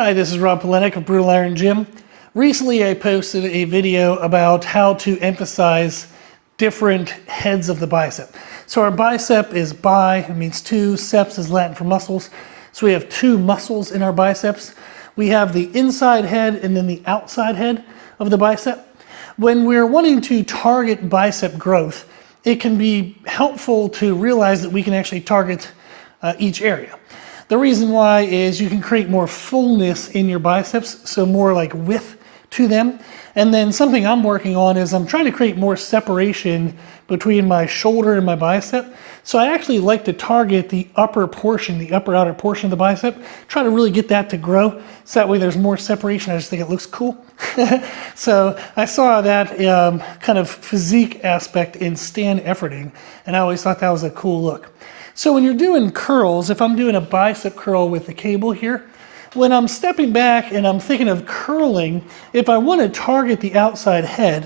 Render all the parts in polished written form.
Hi, this is Rob Polenick of Brutal Iron Gym. Recently I posted a video about how to emphasize different heads of the bicep. So our bicep is bi, it means two, ceps is Latin for muscles. So we have two muscles in our biceps. We have the inside head and then the outside head of the bicep. When we're wanting to target bicep growth, it can be helpful to realize that we can actually target each area. The reason why is you can create more fullness in your biceps, so more like width to them. And then something I'm working on is I'm trying to create more separation between my shoulder and my bicep. So I actually like to target the upper portion, the upper outer portion of the bicep, try to really get that to grow. So that way there's more separation. I just think it looks cool. So I saw that kind of physique aspect in stand efforting, and I always thought that was a cool look. So when you're doing curls, if I'm doing a bicep curl with the cable here, when I'm stepping back and I'm thinking of curling, if I want to target the outside head,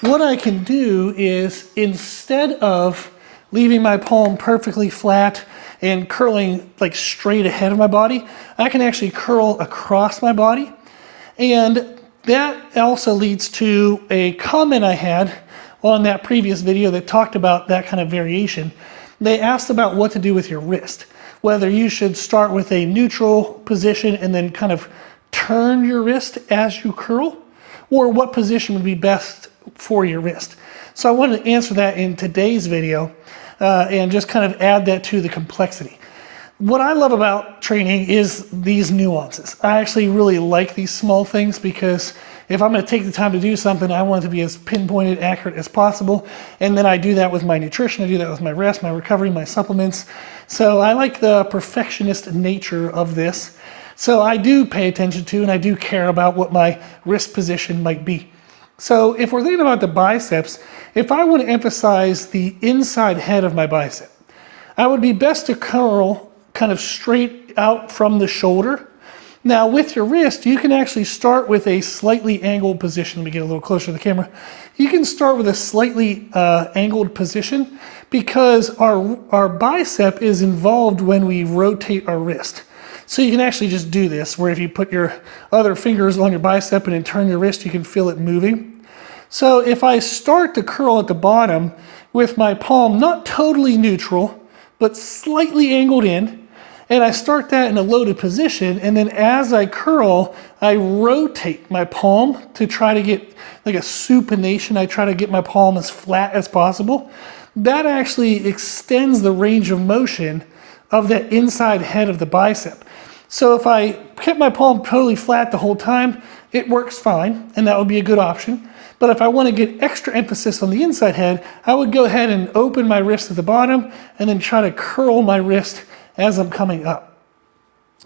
what I can do is instead of leaving my palm perfectly flat and curling like straight ahead of my body, I can actually curl across my body. And that also leads to a comment I had on that previous video that talked about that kind of variation. They asked about what to do with your wrist, whether you should start with a neutral position and then kind of turn your wrist as you curl, or what position would be best for your wrist. So I wanted to answer that in today's video and just kind of add that to the complexity. What I love about training is these nuances. I actually really like these small things because if I'm going to take the time to do something, I want it to be as pinpointed, accurate as possible. And then I do that with my nutrition, I do that with my rest, my recovery, my supplements. So I like the perfectionist nature of this. So I do pay attention to and I do care about what my wrist position might be. So if we're thinking about the biceps, if I want to emphasize the inside head of my bicep, I would be best to curl kind of straight out from the shoulder. Now with your wrist, you can actually start with a slightly angled position. Let me get a little closer to the camera. You can start with a slightly angled position because our bicep is involved when we rotate our wrist. So you can actually just do this, where if you put your other fingers on your bicep and then turn your wrist, you can feel it moving. So if I start to curl at the bottom with my palm not totally neutral, but slightly angled in, and I start that in a loaded position, and then as I curl, I rotate my palm to try to get like a supination. I try to get my palm as flat as possible. That actually extends the range of motion of that inside head of the bicep. So if I kept my palm totally flat the whole time, it works fine, and that would be a good option. But if I want to get extra emphasis on the inside head, I would go ahead and open my wrist at the bottom and then try to curl my wrist as I'm coming up.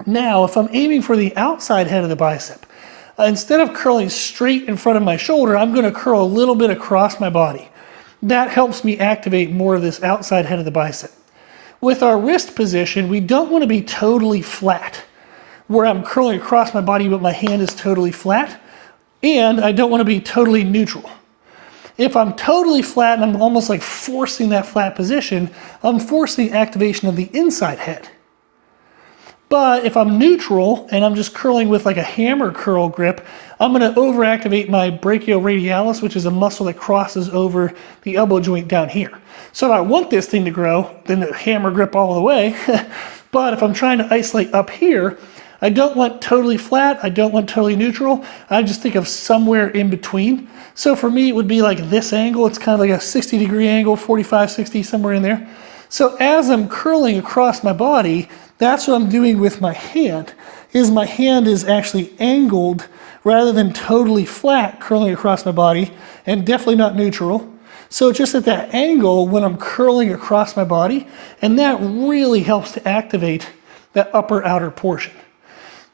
Now, if I'm aiming for the outside head of the bicep, instead of curling straight in front of my shoulder, I'm going to curl a little bit across my body. That helps me activate more of this outside head of the bicep. With our wrist position, we don't want to be totally flat, where I'm curling across my body but my hand is totally flat, and I don't want to be totally neutral. If I'm totally flat and I'm almost like forcing that flat position, I'm forcing activation of the inside head. But if I'm neutral and I'm just curling with like a hammer curl grip, I'm going to overactivate my brachioradialis, which is a muscle that crosses over the elbow joint down here. So if I want this thing to grow, then the hammer grip all the way. But if I'm trying to isolate up here, I don't want totally flat, I don't want totally neutral, I just think of somewhere in between. So for me, it would be like this angle. It's kind of like a 60-degree angle, 45, 60, somewhere in there. So as I'm curling across my body, that's what I'm doing with my hand, is my hand is actually angled rather than totally flat curling across my body, and definitely not neutral. So just at that angle when I'm curling across my body, and that really helps to activate that upper outer portion.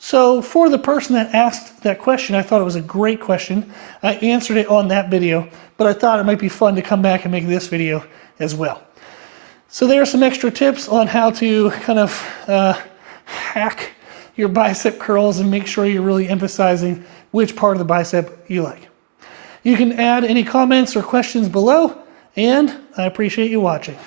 So for the person that asked that question, I thought it was a great question. I answered it on that video, but I thought it might be fun to come back and make this video as well. So there are some extra tips on how to kind of hack your bicep curls and make sure you're really emphasizing which part of the bicep you like. You can add any comments or questions below, and I appreciate you watching.